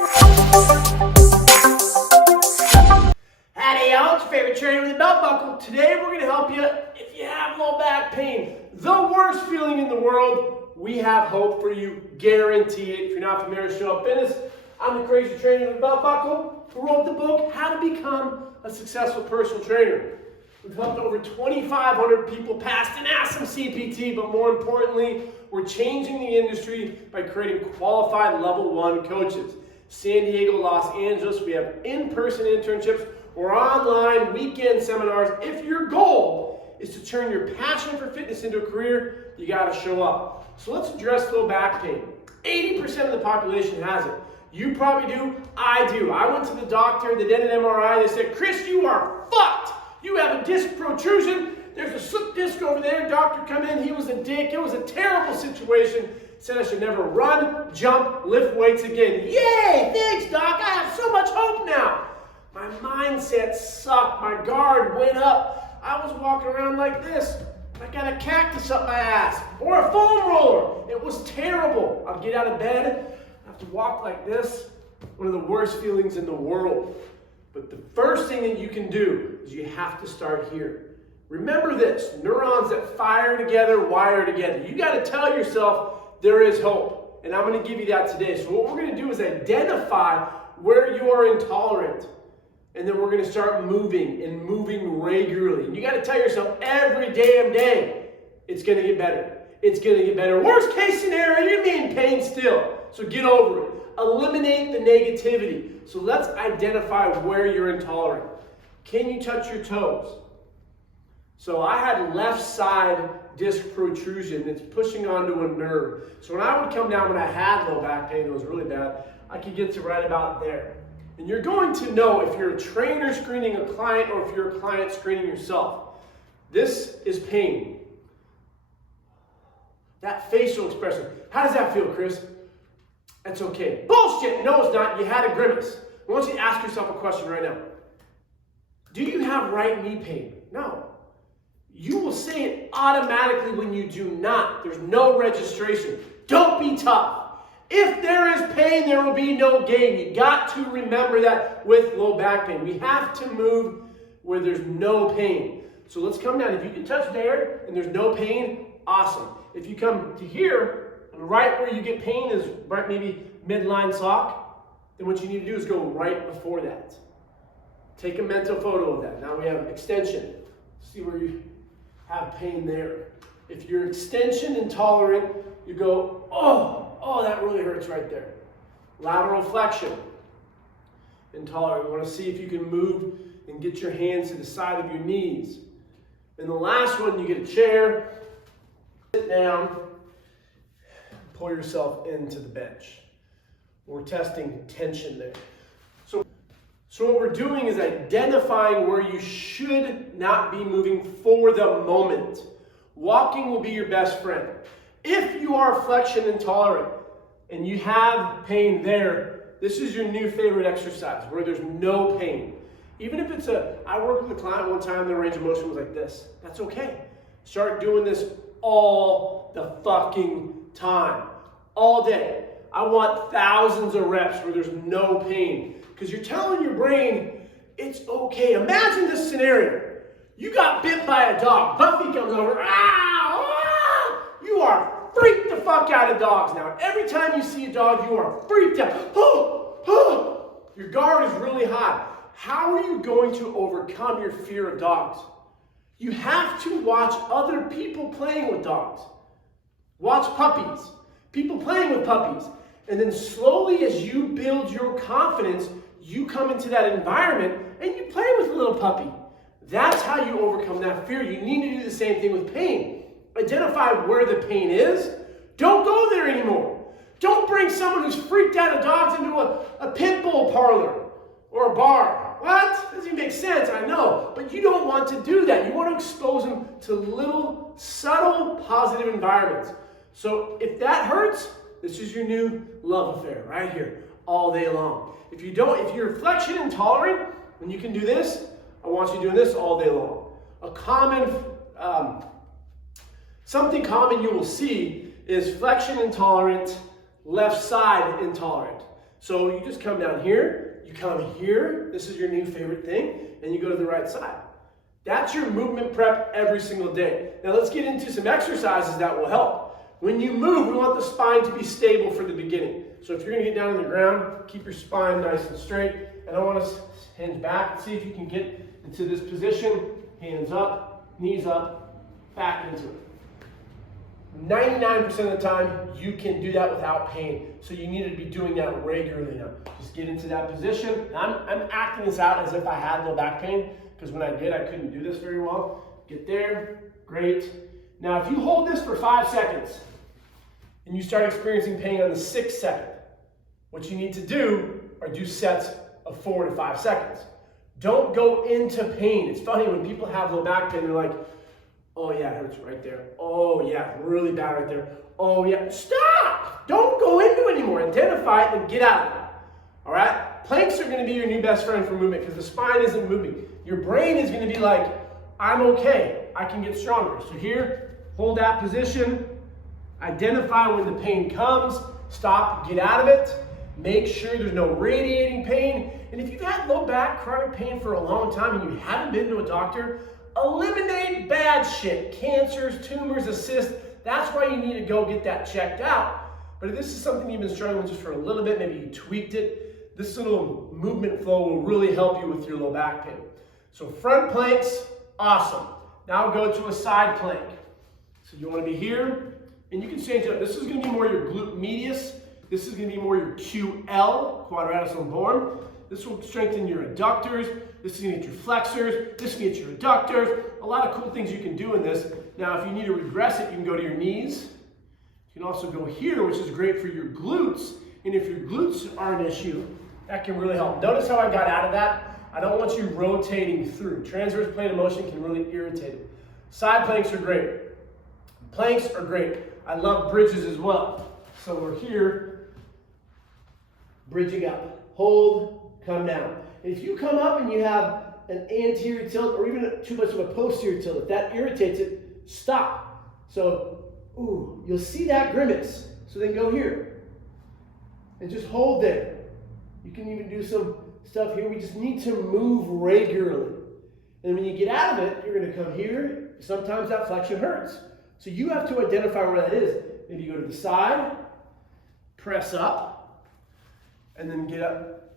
Howdy y'all, it's your favorite trainer with a belt buckle. Today we're going to help you if you have low back pain. The worst feeling in the world, we have hope for you, guarantee it. If you're not familiar with Show Up Fitness, I'm the crazy trainer with a belt buckle who wrote the book, How to Become a Successful Personal Trainer. We've helped over 2,500 people pass the NASM CPT, but more importantly, we're changing the industry by creating qualified level 1 coaches. San Diego, Los Angeles, we have in-person internships or online weekend seminars. If your goal is to turn your passion for fitness into a career, you gotta show up. So let's address low back pain. 80% of the population has it. You probably do, I do. I went to the doctor, they did an MRI, they said, Chris, you are fucked. You have a disc protrusion. There's a slip disc over there. Doctor come in, he was a dick. It was a terrible situation. Said I should never run, jump, lift weights again. Yay, thanks doc, I have so much hope now. My mindset sucked, my guard went up. I was walking around like this. I got a cactus up my ass, or a foam roller. It was terrible. I'd get out of bed, I have to walk like this. One of the worst feelings in the world. But the first thing that you can do is you have to start here. Remember this, neurons that fire together, wire together. You gotta tell yourself there is hope. And I'm gonna give you that today. So what we're gonna do is identify where you are intolerant. And then we're gonna start moving and moving regularly. And you gotta tell yourself every damn day, it's gonna get better. It's gonna get better. Worst case scenario, you're gonna be in pain still. So get over it. Eliminate the negativity. So let's identify where you're intolerant. Can you touch your toes? So I had left side disc protrusion that's pushing onto a nerve. So when I would come down when I had low back pain, it was really bad, I could get to right about there. And you're going to know if you're a trainer screening a client or if you're a client screening yourself. This is pain. That facial expression. How does that feel, Chris? That's okay. Bullshit! No, it's not. You had a grimace. I want you to ask yourself a question right now. Do you have right knee pain? No. You will say it automatically when you do not. There's no registration. Don't be tough. If there is pain, there will be no gain. You got to remember that with low back pain. We have to move where there's no pain. So let's come down. If you can touch there and there's no pain, awesome. If you come to here, right where you get pain is right maybe midline sock, then what you need to do is go right before that. Take a mental photo of that. Now we have extension. See where you have pain there. If you're extension intolerant, you go, oh, that really hurts right there. Lateral flexion. Intolerant. You want to see if you can move and get your hands to the side of your knees. And the last one, you get a chair, sit down, pull yourself into the bench. We're testing tension there. So what we're doing is identifying where you should not be moving for the moment. Walking will be your best friend. If you are flexion intolerant and you have pain there, this is your new favorite exercise where there's no pain. Even if it's I worked with a client one time, their range of motion was like this. That's okay. Start doing this all the fucking time. All day. I want thousands of reps where there's no pain. Because you're telling your brain, it's okay. Imagine this scenario. You got bit by a dog. Buffy comes over. You are freaked the fuck out of dogs now. Every time you see a dog, you are freaked out. Your guard is really high. How are you going to overcome your fear of dogs? You have to watch other people playing with dogs. Watch puppies. People playing with puppies. And then slowly as you build your confidence, you come into that environment and you play with a little puppy. That's how you overcome that fear. You need to do the same thing with pain. Identify where the pain is. Don't go there anymore. Don't bring someone who's freaked out of dogs into a pit bull parlor or a bar. What? Doesn't even make sense, I know. But you don't want to do that. You want to expose them to little, subtle, positive environments. So if that hurts, this is your new love affair right here, all day long. If you're flexion intolerant, when you can do this, I want you doing this all day long. Something common you will see is flexion intolerant, left side intolerant. So you just come down here, you come here, this is your new favorite thing, and you go to the right side. That's your movement prep every single day. Now let's get into some exercises that will help. When you move, we want the spine to be stable for the beginning. So if you're gonna get down on the ground, keep your spine nice and straight. And I want to hinge back and see if you can get into this position. Hands up, knees up, back into it. 99% of the time, you can do that without pain. So you need to be doing that regularly now. Just get into that position. I'm acting this out as if I had low back pain, because when I did, I couldn't do this very well. Get there, great. Now, if you hold this for 5 seconds, and you start experiencing pain on the 6th second, what you need to do are do sets of 4 to 5 seconds. Don't go into pain. It's funny when people have low back pain, they're like, oh yeah, it hurts right there. Oh yeah, really bad right there. Oh yeah, stop! Don't go into it anymore. Identify it and get out of it. All right? Planks are gonna be your new best friend for movement because the spine isn't moving. Your brain is gonna be like, I'm okay, I can get stronger. So here, hold that position. Identify when the pain comes, stop, get out of it. Make sure there's no radiating pain. And if you've had low back chronic pain for a long time and you haven't been to a doctor, eliminate bad shit. Cancers, tumors, cysts. That's why you need to go get that checked out. But if this is something you've been struggling with just for a little bit, maybe you tweaked it, this little movement flow will really help you with your low back pain. So front planks, awesome. Now go to a side plank. So you want to be here, and you can change it up. This is going to be more your glute medius. This is going to be more your QL, quadratus lumborum. This will strengthen your adductors. This is going to get your flexors. This is going to get your adductors. A lot of cool things you can do in this. Now, if you need to regress it, you can go to your knees. You can also go here, which is great for your glutes. And if your glutes are an issue, that can really help. Notice how I got out of that? I don't want you rotating through. Transverse plane of motion can really irritate it. Side planks are great. Planks are great. I love bridges as well. So we're here, bridging up. Hold, come down. And if you come up and you have an anterior tilt or even too much of a posterior tilt, if that irritates it, stop. So, ooh, you'll see that grimace. So then go here and just hold there. You can even do some stuff here. We just need to move regularly. And when you get out of it, you're going to come here. Sometimes that flexion hurts. So you have to identify where that is. Maybe you go to the side, press up, and then get up.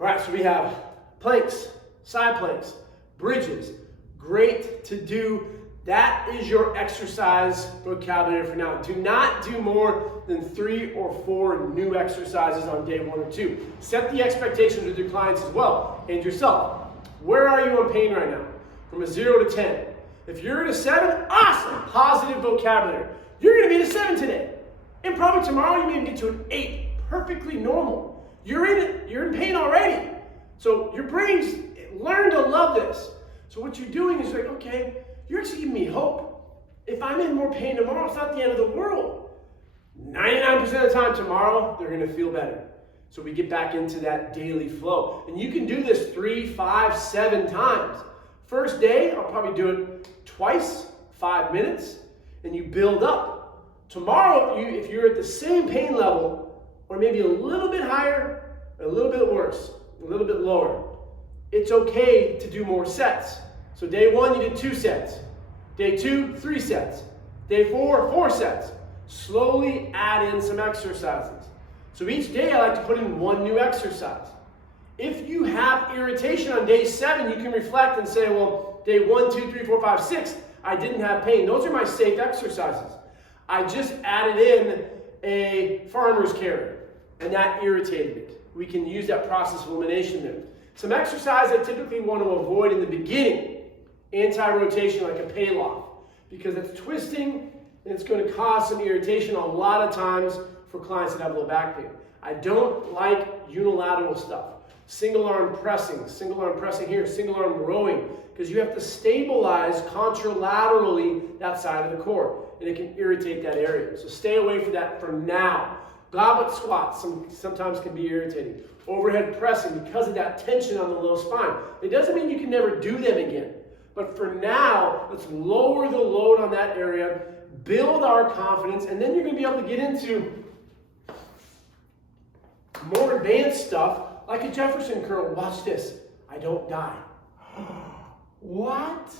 All right, so we have planks, side planks, bridges. Great to do. That is your exercise vocabulary for now. Do not do more than 3 or 4 new exercises on day 1 or 2. Set the expectations with your clients as well and yourself. Where are you on pain right now? From a 0 to 10. If you're at a 7, awesome, positive vocabulary. You're gonna be at a 7 today. And probably tomorrow you may get to an 8, perfectly normal. You're in it, you're in pain already. So your brain's learned to love this. So what you're doing is like, okay, you're actually giving me hope. If I'm in more pain tomorrow, it's not the end of the world. 99% of the time tomorrow, they're gonna feel better. So we get back into that daily flow. And you can do this 3, 5, 7 times. First day, I'll probably do it twice, 5 minutes, and you build up. Tomorrow, if you're at the same pain level, or maybe a little bit higher, a little bit worse, a little bit lower, it's okay to do more sets. So day 1, you did 2 sets. Day 2, 3 sets. Day 4, 4 sets. Slowly add in some exercises. So each day I like to put in 1 new exercise. If you have irritation on day 7, you can reflect and say, well, day 1, 2, 3, 4, 5, 6, I didn't have pain. Those are my safe exercises. I just added in a farmer's carry, and that irritated it. We can use that process of elimination there. Some exercise I typically want to avoid in the beginning, anti-rotation like a pay-loft, because it's twisting and it's going to cause some irritation a lot of times for clients that have low back pain. I don't like unilateral stuff. Single arm pressing here, single arm rowing, because you have to stabilize contralaterally that side of the core, and it can irritate that area. So stay away from that for now. Goblet squats sometimes can be irritating. Overhead pressing, because of that tension on the low spine. It doesn't mean you can never do them again. But for now, let's lower the load on that area, build our confidence, and then you're going to be able to get into more advanced stuff, like a Jefferson curl. Watch this. I don't die. What?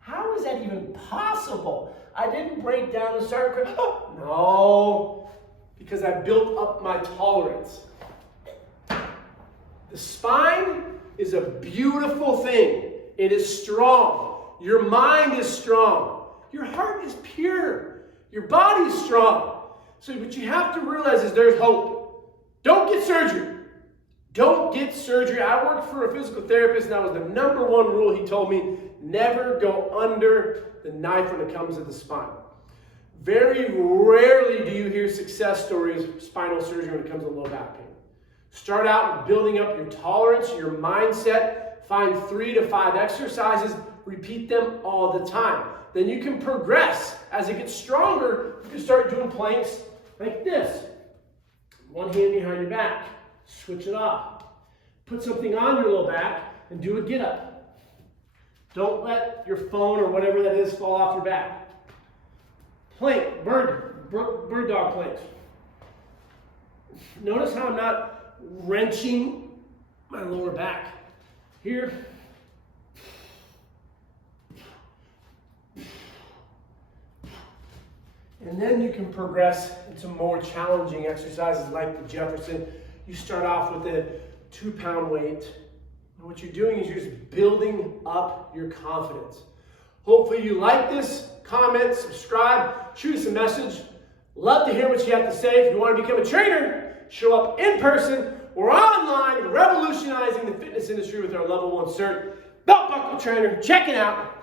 How is that even possible? I didn't break down and start crying. No, because I built up my tolerance. The spine is a beautiful thing. It is strong. Your mind is strong. Your heart is pure. Your body is strong. So what you have to realize is there's hope. Don't get surgery. Don't get surgery. I worked for a physical therapist, and that was the number one rule he told me. Never go under the knife when it comes to the spine. Very rarely do you hear success stories of spinal surgery when it comes to low back pain. Start out building up your tolerance, your mindset. Find 3 to 5 exercises. Repeat them all the time. Then you can progress. As it gets stronger, you can start doing planks like this. One hand behind your back. Switch it off. Put something on your low back and do a get up. Don't let your phone or whatever that is fall off your back. Plank, bird dog planks. Notice how I'm not wrenching my lower back. Here. And then you can progress into more challenging exercises like the Jefferson. You start off with a 2-pound weight. And what you're doing is you're just building up your confidence. Hopefully you like this. Comment, subscribe, shoot us a message. Love to hear what you have to say. If you want to become a trainer, show up in person or online, revolutionizing the fitness industry with our level 1 cert. Belt buckle trainer, check it out.